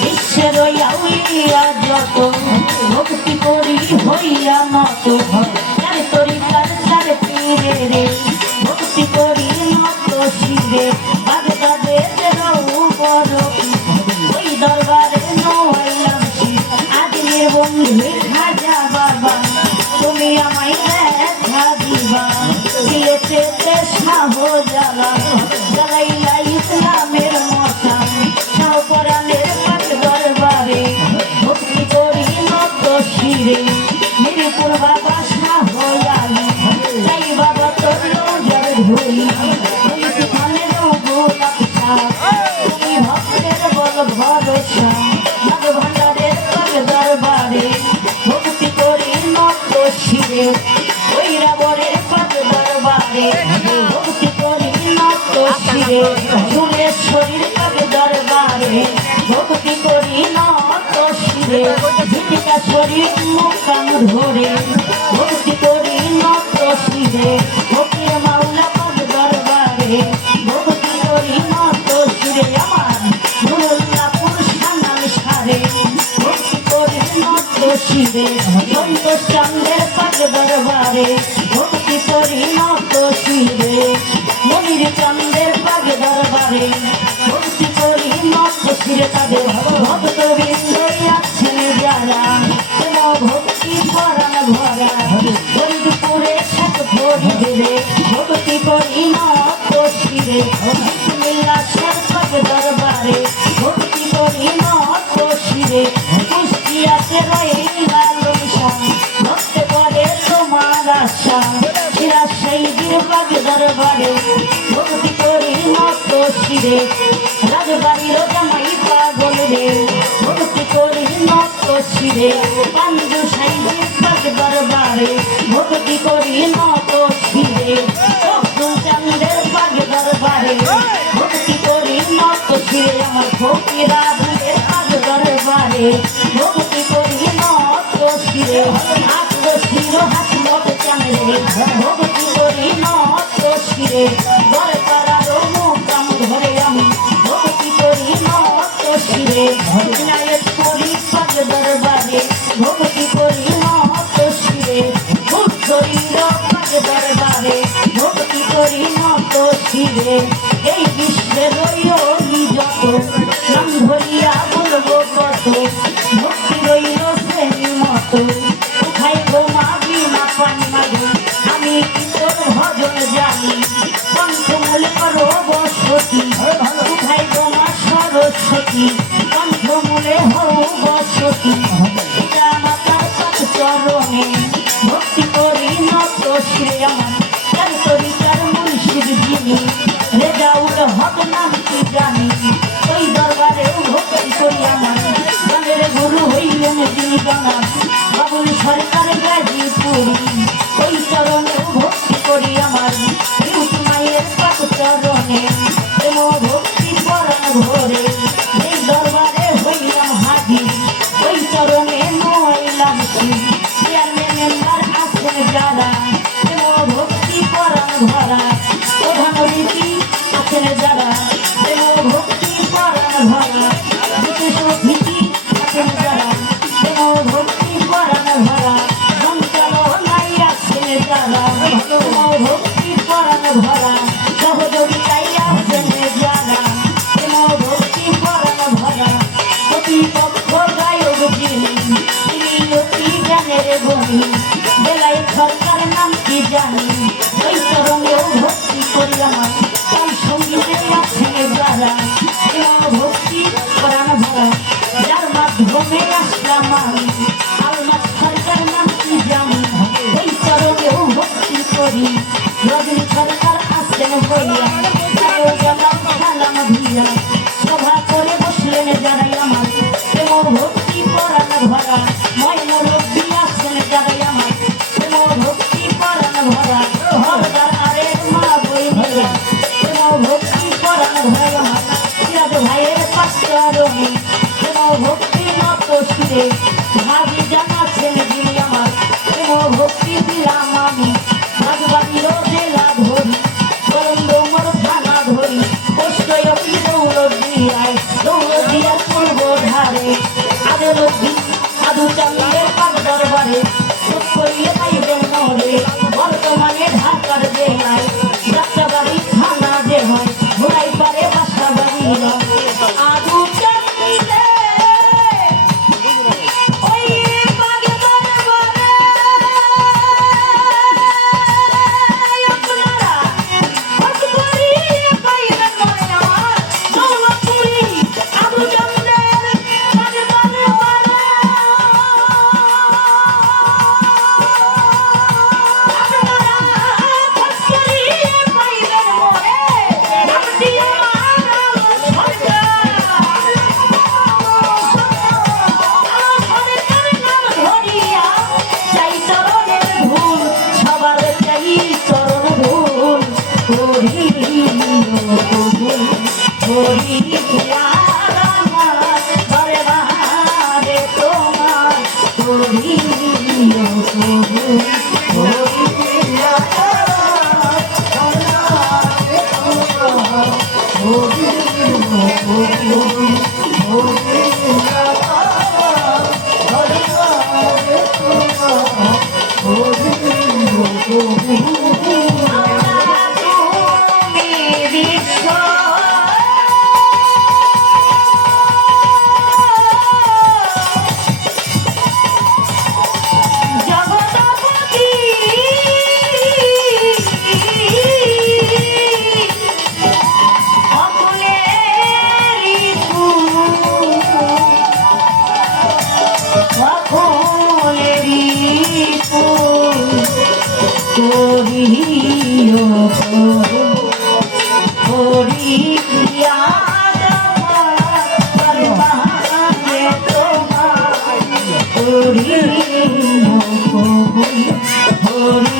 বিশ্বের আউলিয়া যত ভক্তি করি হইয়া নত চার তরিকার চার পীরে রে ভক্তি করি নত শিরে বাগদাদে বড় ওই দরবারে নইলাম আদিনের বন্ধু খাজা বাবা তুমি আমায় দেখা দিবা সিলেটেতে শাহ জালাল জ্বালাইলা ইসলামের মশা পরাণের পাক দরবারে ভক্তি করি নত শিরে মিরপুর বাবা শাহ আলী যাই বাবা তোর নজর ধরি খানের গোলাপ তুমি ভক্তের বল ভরসা নাগ ভান্ডারের পাক দরবারে ভক্তি করি নত শিরে ঐরাবরের পাক দরবারে ভক্তি করি নত শিরে সুরেশ্বরীর পাক দরবারে ভক্তি করি নত শিরে ঝিটিকা শরীর মুকাম ধরে ভক্তি করি নত শিরে ফকির মাওলা পাক দরবারে ভক্তি করি নত শিরে আমার নুরুল্লাহপুর সানাল সারে ভক্তি করি নত শিরে সন্তোষ চন্দ্রের পাক দরবারে ভক্তি করি নত শিরে মনির চন্দ্রের পাক দরবারে ভক্তি করি নত শিরে তাদের ভক্তবৃন্দ আছেন যারা ভক্তি পরাণ ভরা ফরিদপুরে সাত ফরিদে ভক্তি করি নত শিরে বিসমিল্লাহ শাহ পাক দরবারে ভক্তি করি নত শিরে কুষ্টিয়াতে রইলা লইসা ভক্ত করে তোমার আশা রাজশাহীর পাক দরবারে ভক্তি করি নত শিরে রাজবাড়ির জামাই পাগল রে ভক্তি করি নত শিরে পাঞ্জু সাইদের পাক দরবারে ভক্তি করি নত শিরে অব্দুল চন্দ্রের পাক দরবারে ভক্তি করি নত শিরে আমার ফকিরা ভাইয়ের পাক দরবারে ভক্তি করি নত শিরে আত্ম শির হাসমত চন্দ্রে ভক্তি করি নত শিরে ঘরে করার মুকাম ধরে আমি ভক্তি করি নত শিরে বিনায়ক করি পাক দরবারে ভক্তি করি নত শিরে শরীর পাক দরবারে ভক্তি করি নত শিরে এই বিশ্বের রইলি যত নাম ধরিয়া বলবো কত ভক্তি রইল সেই মতো কোথায় গো মা বিনা পানি মাগো আমি কি তোর ভজন জানি কণ্ঠমূলে করো বসতি কোথায় গো মা সরস্বতী কণ্ঠমূলে হও বসতি পিতা মাতার পাক চরণে ভক্তি করি নত শিরে আমার আমি বেলায় সরকার নাম কি জানি ওই চরণেও ভক্তি করি আমার তাই সঙ্গীতে আছে যারা এবং ভক্তি করানো ভরা যার মাধ্যমে আসলাম আমি আল্লাহ সরকার নাম কি জানি ওই চরণেও ভক্তি করি রজনী সরকার আসলেন হইয়া তাও গেলাম সালাম দিয়া সভা করে বসলেন যারাই আমার এবং ভক্তি করানো ভরা ময় মুরব্বী আসলেন যারাই আমার এবং ভক্তি করানো ভরা হরদার আরে মা বইনিরা এবং ভক্তি করানো ভরা আমার সিরাজ ভাইয়ের পাশারণী এবং ভক্তি নত সুরে ভাবি জানাচ্ছেন যিনি আমার এবং ভক্তি দিলাম আমি রাজবাড়ির জেলা ধরি করন্দমর থানা ধরি কষ্টয়ী দৌলদিয়ার পূর্ব ধারে আদের সাধু চাঁদের পাক দরবারে করিয়ে পাইবেন নরে বর্তমানে ঢাকার জেলায় যাত্রাবাড়ি থানা যে হয় ঘুরাই পারে বাসা বাড়ি আদু চাঁদে হরি